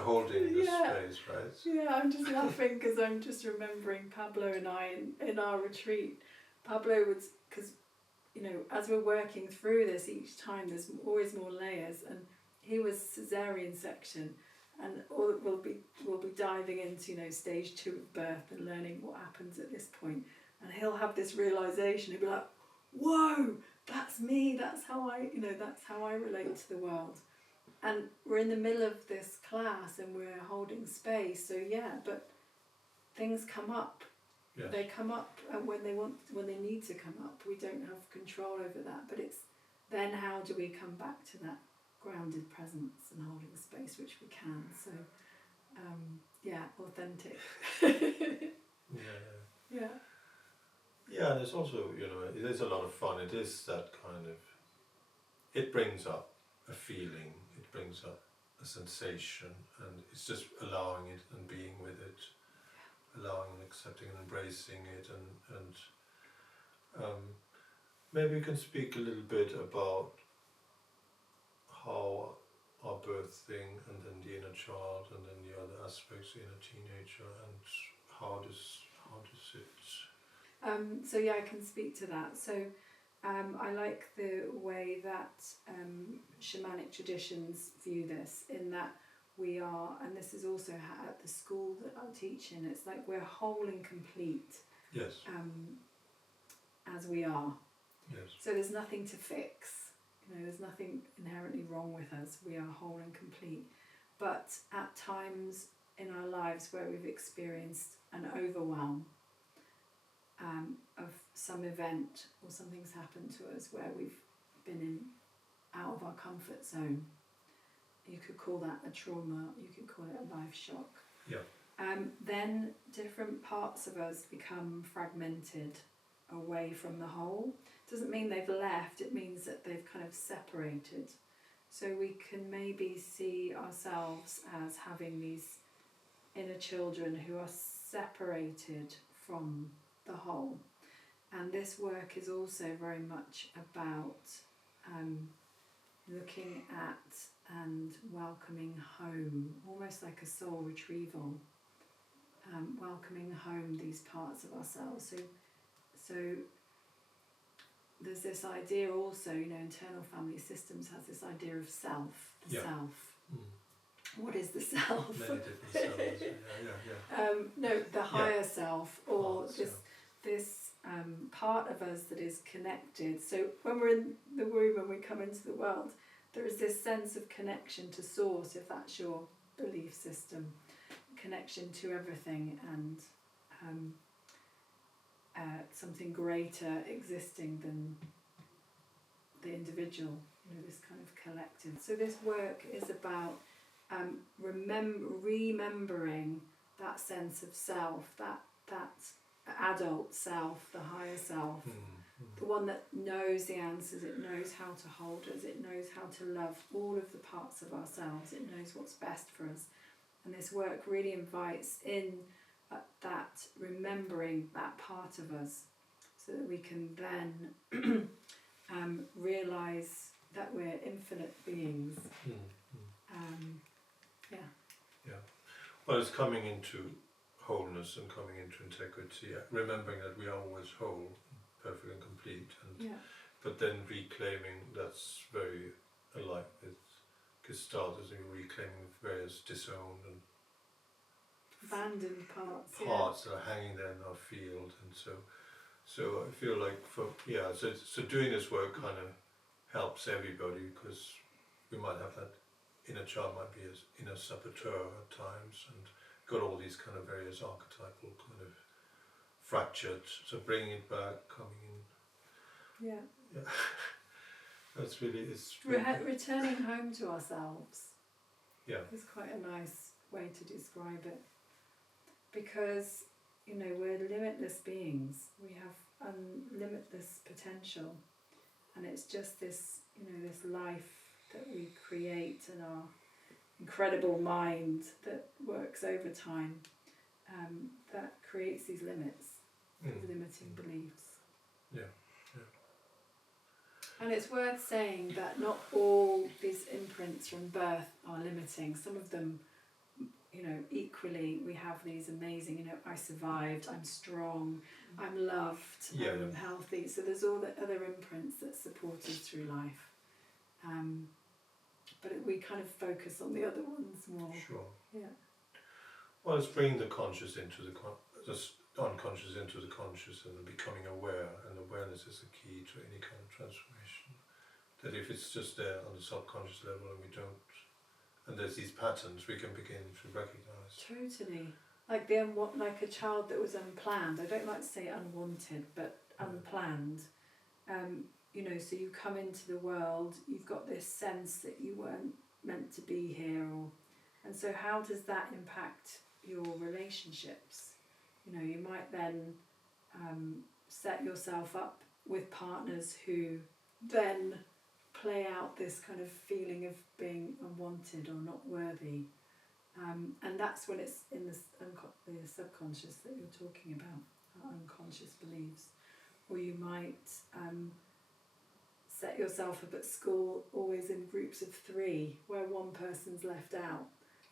holding the space, right? Yeah, I'm just laughing because I'm just remembering Pablo and I in our retreat. Pablo was, because, you know, as we're working through this each time, there's always more layers, and he was cesarean section, and we'll be diving into, you know, stage 2 of birth and learning what happens at this point, and he'll have this realization. He'll be like, "Whoa, that's me. That's how I relate to the world." And we're in the middle of this class and we're holding space. So yeah, but things come up. Yes. They come up when they need to come up. We don't have control over that. But it's then, how do we come back to that grounded presence and holding space, which we can. So authentic. Yeah, and it's also, you know, it is a lot of fun. It is that kind of, it brings up a feeling, it brings up a sensation, and it's just allowing it and being with it, allowing and accepting and embracing it, and maybe you can speak a little bit about how our birthing, and then the inner child, and then the other aspects, the inner teenager, and how does it... So yeah, I can speak to that. So I like the way that shamanic traditions view this, in that we are, and this is also at the school that I teach in, it's like we're whole and complete. Yes. As we are. Yes. So there's nothing to fix. You know, there's nothing inherently wrong with us. We are whole and complete. But at times in our lives where we've experienced an overwhelm of some event, or something's happened to us where we've been out of our comfort zone, you could call that a trauma, you could call it a life shock. Yeah. Then different parts of us become fragmented away from the whole. Doesn't mean they've left, it means that they've kind of separated. So we can maybe see ourselves as having these inner children who are separated from the whole. And this work is also very much about looking at and welcoming home, almost like a soul retrieval, welcoming home these parts of ourselves. So there's this idea also, you know, internal family systems has this idea of self, the self. Mm. What is the self? Many different selves. No, the higher self, or this part of us that is connected. So when we're in the womb and we come into the world, there is this sense of connection to source, if that's your belief system, connection to everything, and something greater existing than the individual, you know, this kind of collective. So this work is about remembering that sense of self, that adult self, the higher self, the one that knows the answers, it knows how to hold us, it knows how to love all of the parts of ourselves, it knows what's best for us. And this work really invites in that remembering that part of us, so that we can then realise that we're infinite beings. Well, it's coming into wholeness and coming into integrity, remembering that we are always whole, perfect and complete, and but then reclaiming, that's very alike with Gestalt, as in reclaiming various disowned and abandoned parts that are hanging there in our field. And so I feel like so doing this work kind of helps everybody, because we might have that inner child might be as inner saboteur at times, and got all these kind of various archetypal kind of fractured, so bringing it back, coming in. That's really, it's returning home to ourselves. Is quite a nice way to describe it, because, you know, we're limitless beings, we have limitless potential, and it's just this, you know, this life that we create in our incredible mind that works over time, that creates these limits, limiting beliefs. And it's worth saying that not all these imprints from birth are limiting. Some of them, you know, equally we have these amazing, you know, I survived, I'm strong, I'm loved, I'm healthy. So there's all the other imprints that support us through life. But we kind of focus on the other ones more. Sure. Yeah. Well, it's bringing the conscious into the unconscious into the conscious and becoming aware, and awareness is the key to any kind of transformation. That if it's just there on the subconscious level and we don't, and there's these patterns, we can begin to recognize. Totally. Like like a child that was unplanned. I don't like to say unwanted, but unplanned. You know, so you come into the world, you've got this sense that you weren't meant to be here, and so how does that impact your relationships? You know, you might then set yourself up with partners who then play out this kind of feeling of being unwanted or not worthy. And that's when it's in the subconscious that you're talking about, unconscious beliefs. Or you might set yourself up at school always in groups of 3 where one person's left out.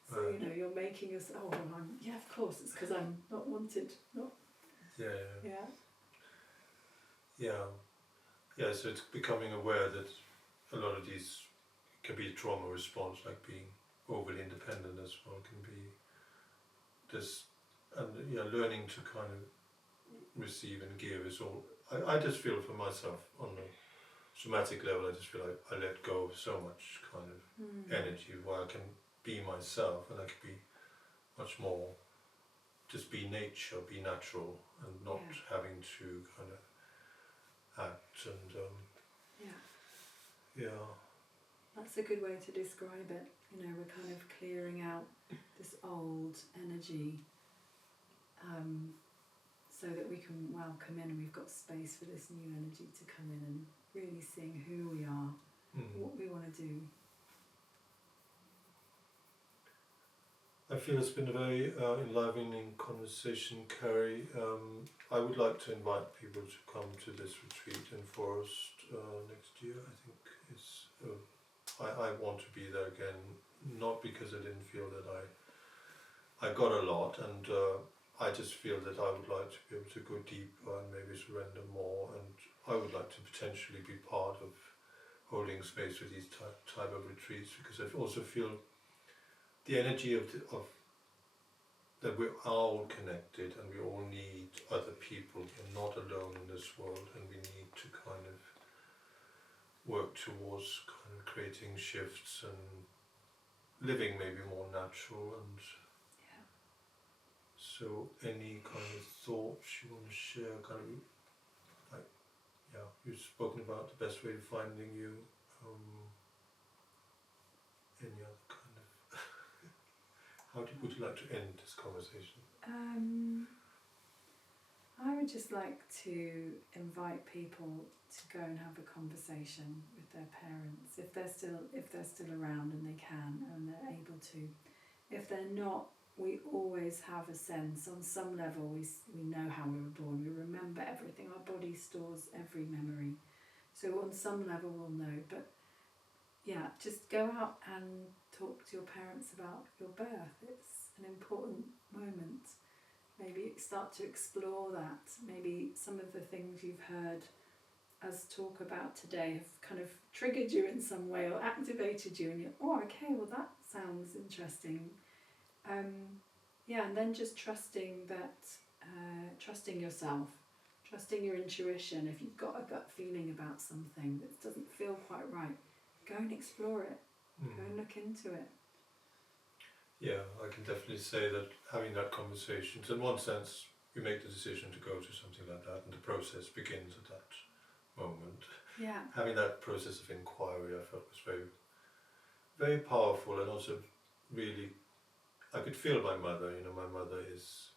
So, you know, you're making us, of course, it's because I'm not wanted. Yeah, so it's becoming aware that a lot of these can be a trauma response, like being overly independent as well, can be this, and learning to kind of receive and give is all. I just feel for myself on a somatic level, I just feel like I let go of so much kind of energy where I can be myself, and I can be much more, just be nature, be natural, and not having to kind of act and That's a good way to describe it. You know, we're kind of clearing out this old energy so that we can welcome in, and we've got space for this new energy to come in, and really seeing who we are, what we want to do. I feel it's been a very enlivening conversation, Kerry. I would like to invite people to come to this retreat in Forest next year. I think it's. I want to be there again, not because I didn't feel that I got a lot, and I just feel that I would like to be able to go deeper and maybe surrender more, and I would like to potentially be part of holding space with these type of retreats, because I also feel the energy of that we're all connected and we all need other people. We're not alone in this world, and we need to kind of work towards kind of creating shifts and living maybe more natural. And so any kind of thoughts you want to share, kind of like, you've spoken about the best way of finding you. Any other kind of would you like to end this conversation? I would just like to invite people to go and have a conversation with their parents, if they're still around and they can and they're able to. If they're not, we always have a sense, on some level we know how we were born, we remember everything, our body stores every memory, so on some level we'll know. But just go out and talk to your parents about your birth. It's an important moment. Maybe start to explore that. Maybe some of the things you've heard us talk about today have kind of triggered you in some way or activated you, and you're, okay, well that sounds interesting. And then just trusting yourself, trusting your intuition. If you've got a gut feeling about something that doesn't feel quite right, go and explore it. Go and look into it. Yeah, I can definitely say that having that conversation, in one sense, we make the decision to go to something like that, and the process begins at that moment. Yeah. Having that process of inquiry, I felt was very, very powerful, and also really, I could feel my mother. My mother is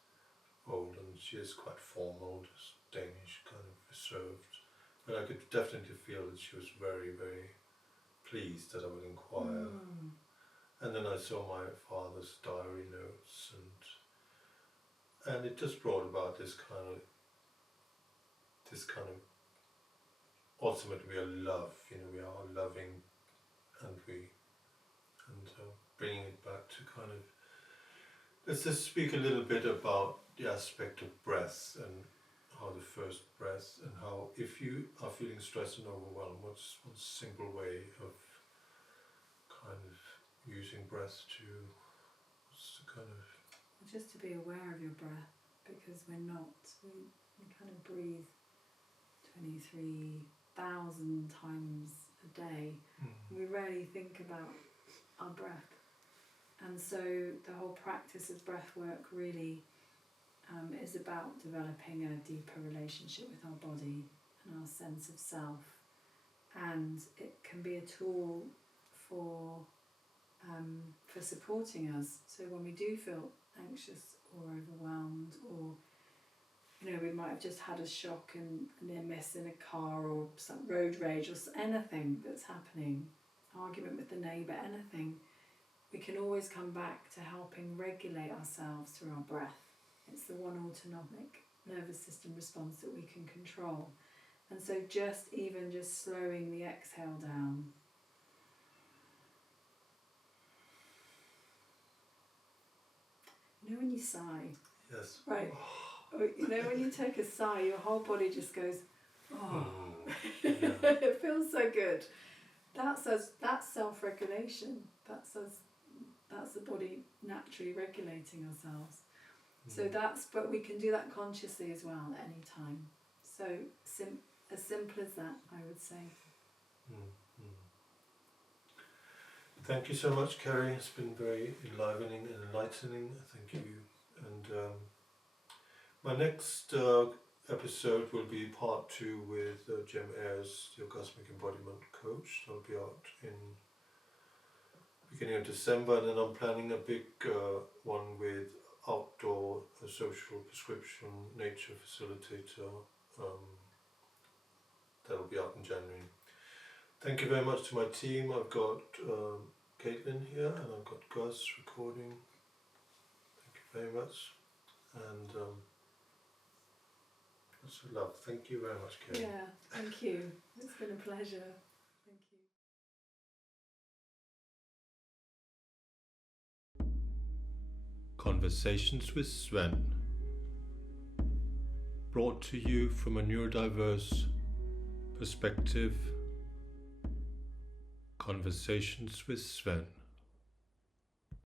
old and she is quite formal, just Danish, kind of reserved, but I could definitely feel that she was very, very pleased that I would inquire. And then I saw my father's diary notes, and it just brought about this kind of ultimately we are love. We are loving, and bringing it back to kind of. Let's just speak a little bit about the aspect of breath and how the first breath, and how if you are feeling stressed and overwhelmed, what's one simple way of kind of using breath to kind of. Just to be aware of your breath, because we kind of breathe 23,000 times a day. We rarely think about our breath, and so the whole practice of breathwork really is about developing a deeper relationship with our body and our sense of self, and it can be a tool for supporting us. So when we do feel anxious or overwhelmed, or we might have just had a shock and a near miss in a car, or some road rage, or anything that's happening, argument with the neighbour, anything, we can always come back to helping regulate ourselves through our breath. It's the one autonomic nervous system response that we can control. And so just slowing the exhale down. When you sigh, Yes. right? When you take a sigh, your whole body just goes, oh. Yeah. It feels so good. That's self-regulation. That's the body naturally regulating ourselves. So but we can do that consciously as well at any time. So as simple as that, I would say. Thank you so much, Kerry. It's been very enlivening and enlightening. Thank you. And my next episode will be part 2 with Jem Ayres, the Orgasmic Embodiment Coach. That'll be out in beginning of December, and then I'm planning a big one with outdoor social prescription nature facilitator. That'll be out in January. Thank you very much to my team. I've got Caitlin here, and I've got Gus recording. Thank you very much. And lots of love. Thank you very much, Kerry. Yeah, thank you. It's been a pleasure. Thank you. Conversations with Svend, brought to you from a neurodiverse perspective. Conversations with Svend.